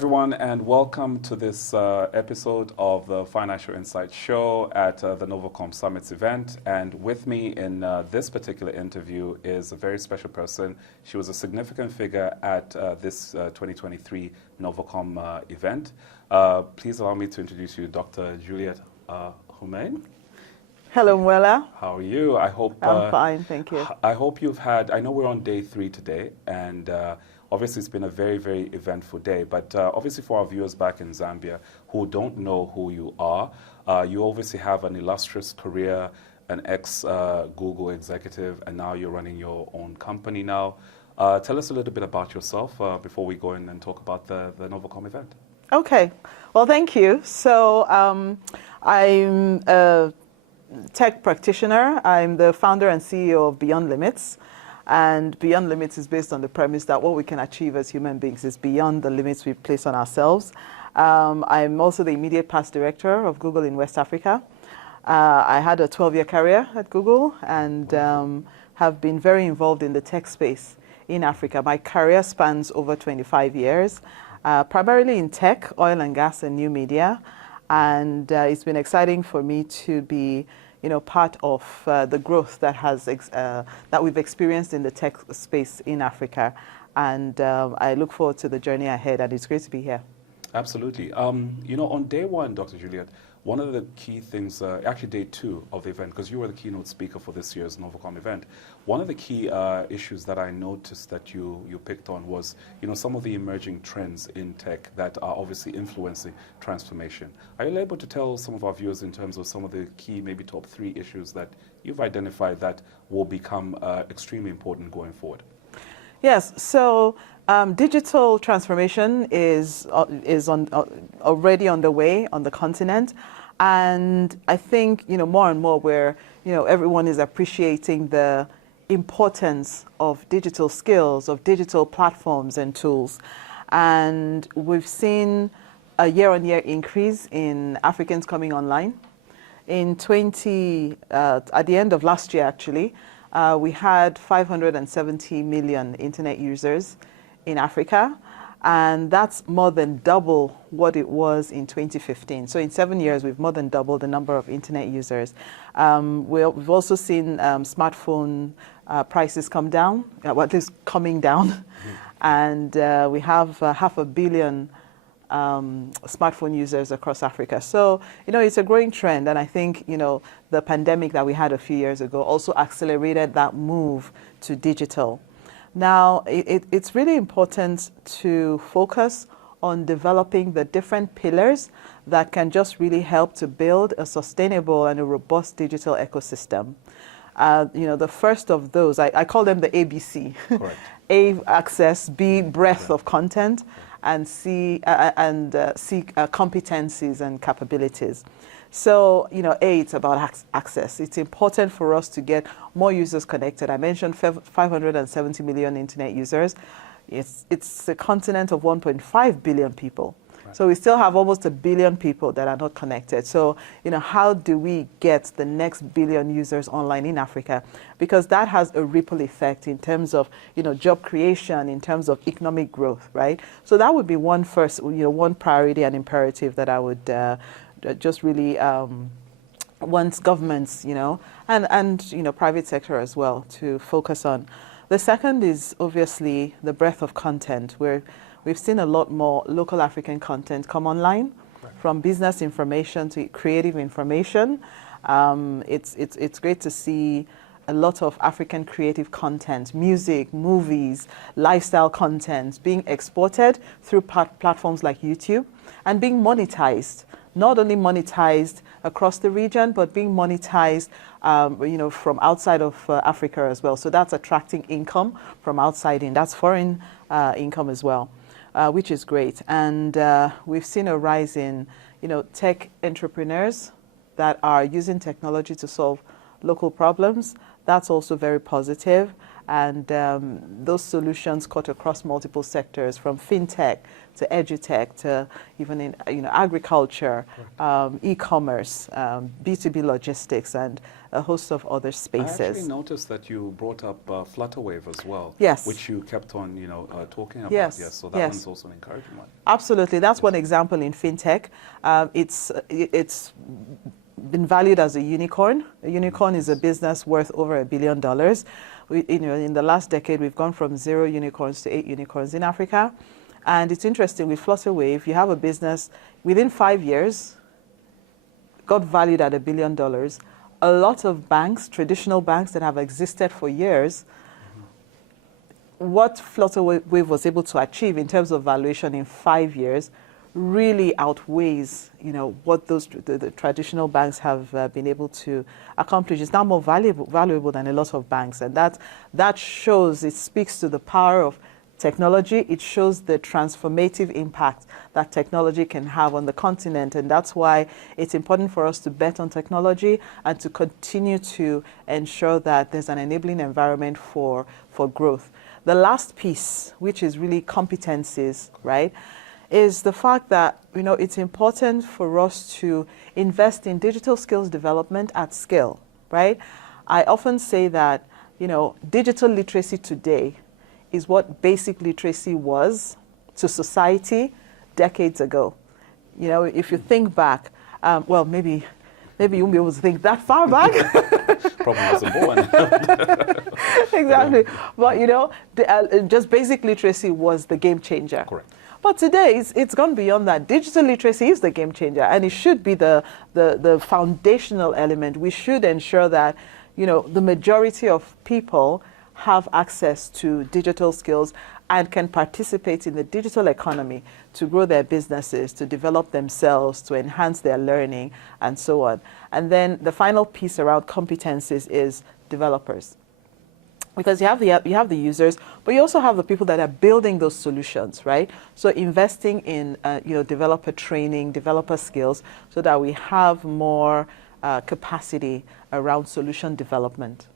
everyone, and welcome to this episode of the Financial Insight Show at the Novacom Summits event. And with me in this particular interview is a very special person. She was a significant figure at this 2023 Novacom event. Please allow me to introduce you, Dr. Juliet Ehimuan. Hello, Mwelwa. How are you? I hope I'm fine, thank you. I hope you've had. I know we're on day 3 today, and obviously it's been a very, very eventful day. But obviously, for our viewers back in Zambia who don't know who you are, you obviously have an illustrious career, an ex-Google executive, and now you're running your own company now. Tell us a little bit about yourself before we go in and talk about the Novacom event. Okay. Well, thank you. So I'm a tech practitioner. I'm the founder and CEO of Beyond Limits. And Beyond Limits is based on the premise that what we can achieve as human beings is beyond the limits we place on ourselves. I'm also the immediate past director of Google in West Africa. I had a 12-year career at Google and have been very involved in the tech space in Africa. My career spans over 25 years, primarily in tech, oil and gas, and new media. And it's been exciting for me to be part of the growth that that we've experienced in the tech space in Africa. And I look forward to the journey ahead, and it's great to be here. Absolutely. On day 1, Dr. Juliet, one of the key things, actually day 2 of the event, because you were the keynote speaker for this year's Novacom event, one of the key issues that I noticed that you picked on was, some of the emerging trends in tech that are obviously influencing transformation. Are you able to tell some of our viewers in terms of some of the key, maybe top 3 issues that you've identified that will become extremely important going forward? Yes. So digital transformation is already underway on the continent, and I think more and more where everyone is appreciating the importance of digital skills, of digital platforms and tools, and we've seen a year-on-year increase in Africans coming online. At the end of last year, actually. We had 570 million internet users in Africa, and that's more than double what it was in 2015. So in 7 years, we've more than doubled the number of internet users. We've also seen smartphone prices come down, at least coming down, and we have 500 million smartphone users across Africa. So, it's a growing trend. And I think, the pandemic that we had a few years ago also accelerated that move to digital. Now, it's really important to focus on developing the different pillars that can just really help to build a sustainable and a robust digital ecosystem. The first of those, I call them the ABC. Correct. A, access, B, breadth of content, and C, competencies and capabilities. So, A, it's about access. It's important for us to get more users connected. I mentioned 570 million internet users. It's a continent of 1.5 billion people. Right. So we still have almost 1 billion people that are not connected. So, how do we get the next billion users online in Africa? Because that has a ripple effect in terms of, job creation, in terms of economic growth, right? So that would be one priority and imperative that I would just really want governments, and private sector as well to focus on. The second is obviously the breadth of content, where we've seen a lot more local African content come online, right, from business information to creative information. It's great to see a lot of African creative content, music, movies, lifestyle content being exported through platforms like YouTube and being monetized. Not only monetized across the region, but being monetized, from outside of Africa as well. So that's attracting income from outside in. That's foreign income as well, which is great. And we've seen a rise in, tech entrepreneurs that are using technology to solve local problems. That's also very positive. And those solutions cut across multiple sectors, from fintech to edutech to even in agriculture, e-commerce, B2B logistics, and a host of other spaces. I actually noticed that you brought up Flutterwave as well. Yes. Which you kept on, talking about. Yes. Yes. So that one's also an encouraging one. Absolutely. That's one example in fintech. It's been valued as a unicorn. A unicorn is a business worth over $1 billion. In the last decade, we've gone from 0 unicorns to 8 unicorns in Africa. And it's interesting, with Flutterwave, you have a business within 5 years, got valued at $1 billion. A lot of banks, traditional banks that have existed for years, what Flutterwave was able to achieve in terms of valuation in 5 years really outweighs, what the traditional banks have been able to accomplish. It's now more valuable than a lot of banks, and that shows, it speaks to the power of technology. It shows the transformative impact that technology can have on the continent, and that's why it's important for us to bet on technology and to continue to ensure that there's an enabling environment for growth. The last piece, which is really competencies, right, is the fact that it's important for us to invest in digital skills development at scale, right? I often say that digital literacy today is what basic literacy was to society decades ago. If you think back, well, maybe you won't be able to think that far back. Probably wasn't born. Exactly. But just basic literacy was the game changer. Correct. But today, it's gone beyond that. Digital literacy is the game changer, and it should be the foundational element. We should ensure that, the majority of people have access to digital skills and can participate in the digital economy to grow their businesses, to develop themselves, to enhance their learning, and so on. And then the final piece around competencies is developers. Because you have the users, but you also have the people that are building those solutions, right? So investing in developer training, developer skills, so that we have more capacity around solution development.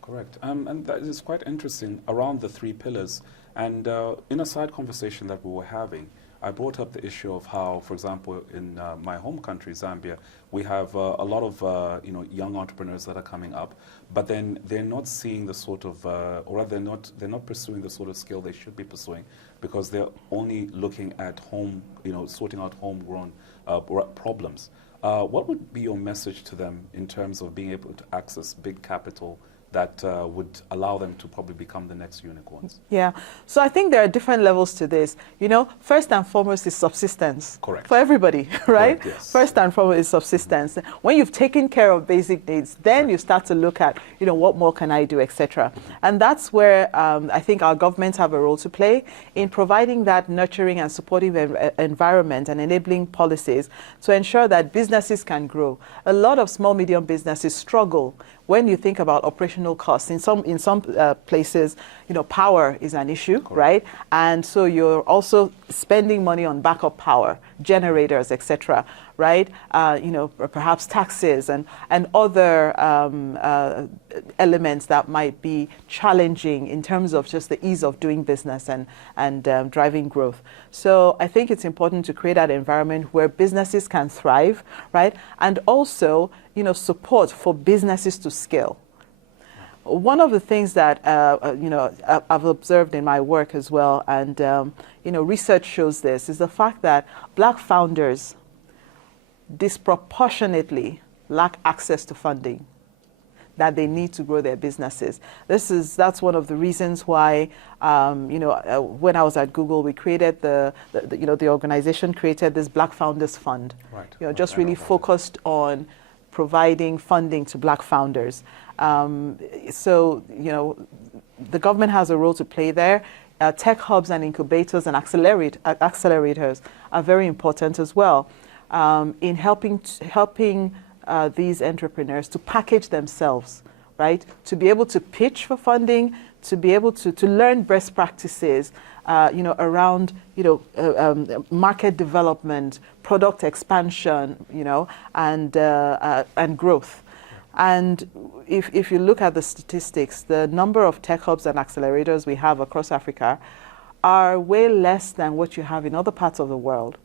Correct. And that is quite interesting around the 3 pillars. And in a side conversation that we were having, I brought up the issue of how, for example, in my home country, Zambia, we have a lot of young entrepreneurs that are coming up, but then they're not seeing the sort of, or they're not pursuing the sort of skill they should be pursuing, because they're only looking at sorting out homegrown problems. What would be your message to them in terms of being able to access big capital that would allow them to probably become the next unicorns? Yeah, so I think there are different levels to this. First and foremost is subsistence. Correct. For everybody, right? Correct, yes. First and foremost is subsistence. When you've taken care of basic needs, then Correct. You start to look at, what more can I do, etc. And that's where I think our governments have a role to play in providing that nurturing and supportive environment and enabling policies to ensure that businesses can grow. A lot of small, medium businesses struggle when you think about operational costs. In some places, power is an issue, Correct. right? And so you're also spending money on backup power, generators, etc., right? Perhaps taxes and other elements that might be challenging in terms of just the ease of doing business and driving growth. So I think it's important to create that environment where businesses can thrive, right? And also, support for businesses to scale. One of the things that I've observed in my work as well, and research shows this, is the fact that Black founders disproportionately lack access to funding that they need to grow their businesses. That's one of the reasons why when I was at Google, we created the organization created this Black Founders Fund. Right. Just really focused on providing funding to Black founders. So the government has a role to play there. Tech hubs and incubators and accelerators are very important as well in helping these entrepreneurs to package themselves, right? To be able to pitch for funding, to be able to learn best practices, around market development, product expansion, and growth. And if you look at the statistics, the number of tech hubs and accelerators we have across Africa are way less than what you have in other parts of the world.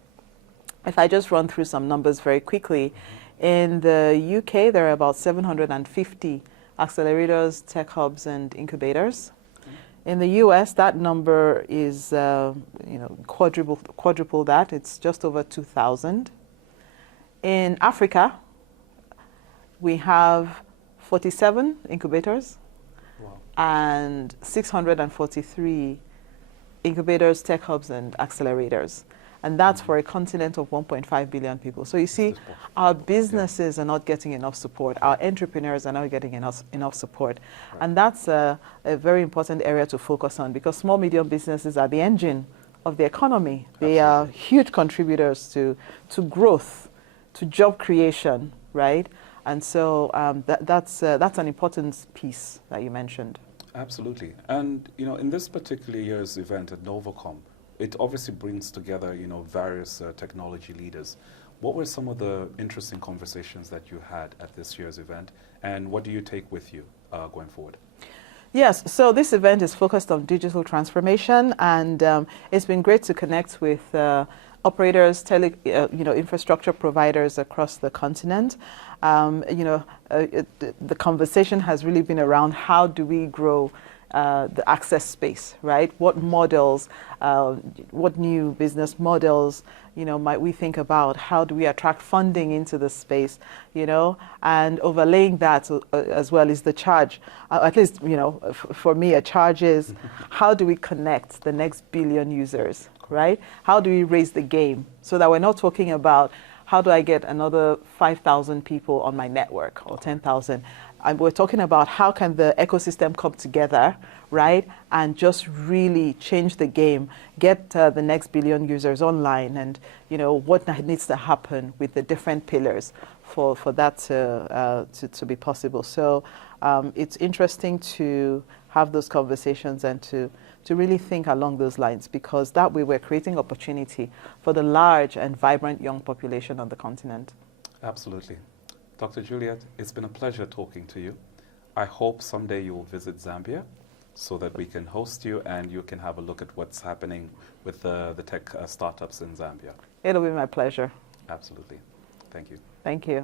If I just run through some numbers very quickly, in the UK, there are about 750 accelerators, tech hubs, and incubators. In the US, that number is quadruple that. It's just over 2,000. In Africa, we have 47 incubators. Wow. And 643 incubators, tech hubs, and accelerators. And that's for a continent of 1.5 billion people. So you see, our businesses are not getting enough support. Our entrepreneurs are not getting enough support. Right. And that's a very important area to focus on, because small, medium businesses are the engine of the economy. They are huge contributors to growth, to job creation, right? And so that's an important piece that you mentioned. Absolutely. And, in this particular year's event at Novacom, it obviously brings together, various technology leaders. What were some of the interesting conversations that you had at this year's event, and what do you take with you going forward? Yes, so this event is focused on digital transformation, and it's been great to connect with operators, infrastructure providers across the continent. The conversation has really been around how do we grow the access space, right? What models, what new business models, might we think about? How do we attract funding into the space, And overlaying that as well is the charge. At least, for me, a charge is how do we connect the next billion users, right? How do we raise the game so that we're not talking about how do I get another 5,000 people on my network or 10,000? We're talking about how can the ecosystem come together, right, and just really change the game, get the next billion users online, and what needs to happen with the different pillars for that to be possible. So it's interesting to have those conversations and to really think along those lines, because that way we're creating opportunity for the large and vibrant young population on the continent. Absolutely. Dr. Juliet, it's been a pleasure talking to you. I hope someday you will visit Zambia so that we can host you and you can have a look at what's happening with the tech startups in Zambia. It'll be my pleasure. Absolutely. Thank you. Thank you.